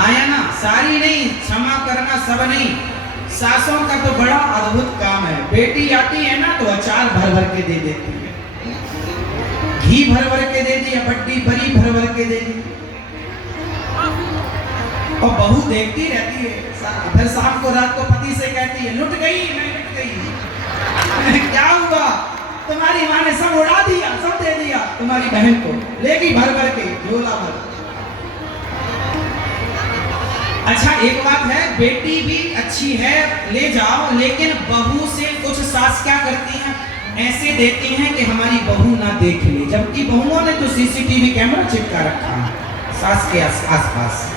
माया ना सारी नहीं, क्षमा करना सब नहीं। सासों का तो बड़ा अद्भुत काम है। बेटी आती है ना तो अचार भर भर के दे देती है, घी भर भर के दे दिया, बट्टी बड़ी भर भर के दे दी, और बहू देखती रहती है। फिर शाम को रात को पति से कहती है लुट गई, मैं लुट गई। क्या हुआ? तुम्हारी माँ ने सब उड़ा दिया, सब दे दिया, तुम्हारी बहन को लेगी भर भर के झोला भर। अच्छा एक बात है, बेटी भी अच्छी है ले जाओ, लेकिन बहू से कुछ सास क्या करती हैं, ऐसे देती हैं कि हमारी बहू ना देख ले, जबकि बहुओं ने तो सीसीटीवी कैमरा चिपका रखा है सास के आसपास।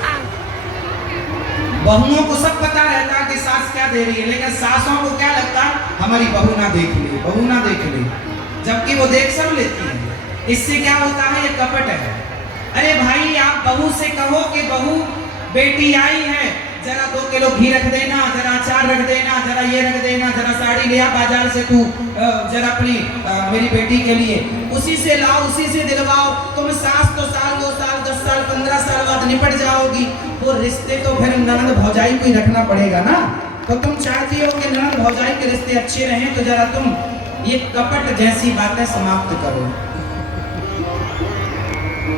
बहुओं को सब पता रहता है कि सास क्या दे रही है, लेकिन सासों को क्या लगता है हमारी बहू ना देख ले, बहू ना देख ले, जबकि वो देख सब लेती है। इससे क्या होता है, ये कपट है। अरे भाई आप बहू से कहो कि बहू बेटी आई है, जरा 2 किलो घी रख देना, जरा अचार रख देना, जरा ये रख देना, जरा साड़ी ले आ बाजार से तू, जरा अपनी मेरी बेटी के लिए, उसी से लाओ, उसी से दिलवाओ। तुम सास तो साल 2 साल 10 साल 15 साल बाद निपट जाओगी, वो रिश्ते तो फिर ननद भौजाई को ही रखना पड़ेगा ना। तो तुम चाहती हो कि ननद भौजाई के रिश्ते अच्छे रहें, तो जरा तुम ये कपट जैसी बातें समाप्त करो।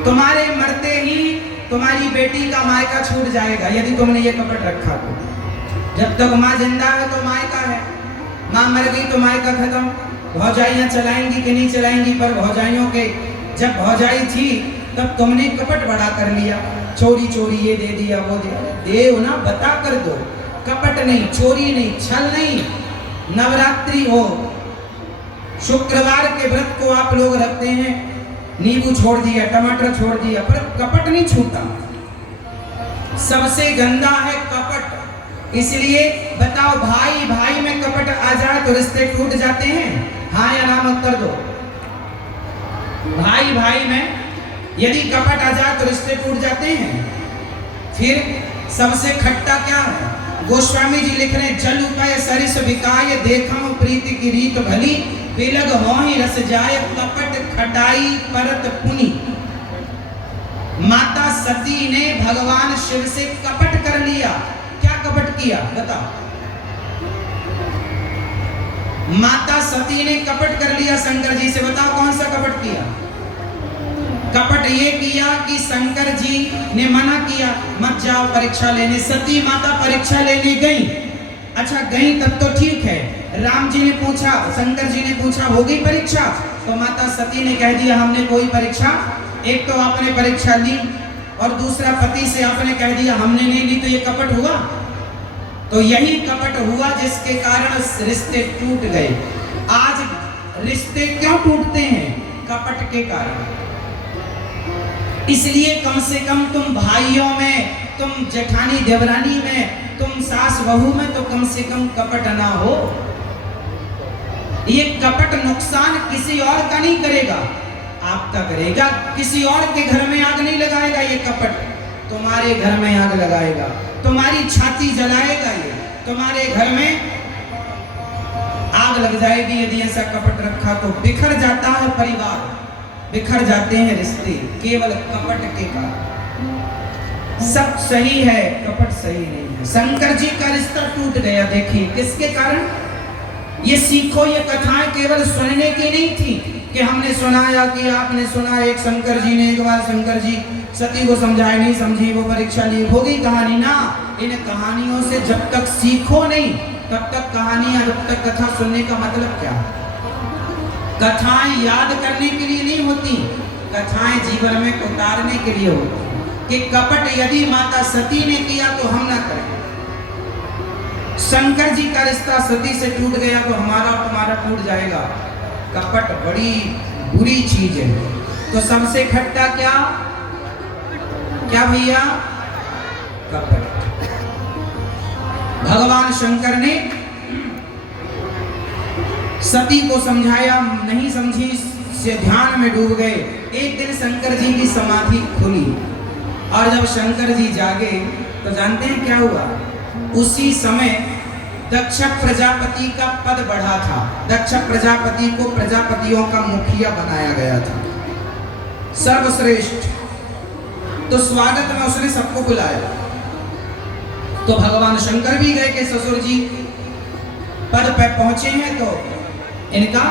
तुम्हारे मरते ही तुम्हारी बेटी का मायका छूट जाएगा यदि तुमने ये कपट रखा तो। जब तक माँ जिंदा है तो मायका है, माँ मर गई तो मायका खत्म। भौजाइयाँ चलाएंगी कि नहीं चलाएंगी, पर भौजाइयों के जब भौजाई थी तब तुमने कपट बड़ा कर लिया, चोरी चोरी ये दे दिया, वो दे ना, बता कर दो। कपट नहीं, चोरी नहीं, छल नहीं। नवरात्रि हो, शुक्रवार के व्रत को आप लोग रखते हैं, नींबू छोड़ दिया, टमाटर छोड़ दिया, पर कपट नहीं छूटा। सबसे गंदा है कपट। इसलिए बताओ, भाई भाई में कपट आ जाए तो रिश्ते टूट जाते हैं? हाँ या ना मत कर दो। भाई भाई में यदि कपट आ जाए तो रिश्ते टूट जाते हैं। फिर सबसे खट्टा क्या है? गोस्वामी जी लिख रहे हैं, जल उपाय सरिस विकाय, देखा प्रीति की रीत भली, बिलग होहि रस जाय, कपट खटाई परत पुनि। माता सती ने भगवान शिव से कपट कर लिया। क्या कपट किया बताओ? माता सती ने कपट कर लिया शंकर जी से। बताओ कौन सा कपट किया? कपट ये किया कि शंकर जी ने मना किया, मत जाओ परीक्षा लेने। सती माता परीक्षा लेने गई। अच्छा गई तब तो ठीक है, राम जी ने पूछा, शंकर जी ने पूछा हो गई परीक्षा? तो माता सती ने कह दिया हमने कोई परीक्षा, एक तो आपने परीक्षा ली और दूसरा पति से आपने कह दिया हमने नहीं ली, तो ये कपट हुआ। तो यही कपट हुआ जिसके कारण रिश्ते टूट गए। आज रिश्ते क्यों टूटते हैं? कपट के कारण। इसलिए कम से कम तुम भाइयों में, तुम जेठानी देवरानी में, तुम सास बहू में तो कम से कम कपट ना हो। ये कपट नुकसान किसी और का नहीं करेगा, आपका करेगा। किसी और के घर में आग नहीं लगाएगा ये कपट, तुम्हारे घर में आग लगाएगा, तुम्हारी छाती जलाएगा। ये तुम्हारे घर में आग लग जाएगी यदि ऐसा कपट रखा तो। बिखर जाता है परिवार, बिखर जाते हैं रिश्ते केवल कपट के कारण। सब सही है, कपट सही नहीं है। शंकर जी का रिश्ता टूट गया, देखिए किसके कारण? ये सीखो, ये कथाएं केवल सुनने की नहीं थी कि हमने सुनाया कि आपने सुना। एक शंकर जी ने एक बार शंकर जी सती को समझाए, नहीं समझी, वो परीक्षा ली, हो गई कहानी ना। इन कहानियों से जब तक सीखो नहीं तब तक कहानियां, जब तक कथा सुनने का मतलब क्या? कथाएं याद करने के लिए नहीं होती, कथाएं जीवन में उतारने के लिए होती। कि कपट यदि माता सती ने किया तो हम ना करें। शंकर जी का रिश्ता सती से टूट गया तो हमारा तुम्हारा टूट जाएगा। कपट बड़ी बुरी चीज है। तो सबसे खट्टा क्या? क्या भैया? कपट। भगवान शंकर ने सती को समझाया, नहीं समझी, से ध्यान में डूब गए। एक दिन शंकर जी की समाधि खुली और जब शंकर जी जागे तो जानते हैं क्या हुआ? उसी समय दक्ष प्रजापति का पद बढ़ा था। दक्ष प्रजापति को प्रजापतियों का मुखिया बनाया गया था, सर्वश्रेष्ठ। तो स्वागत में उसने सबको बुलाया तो भगवान शंकर भी गए कि ससुर जी पद पे पहुंचे हैं तो इनका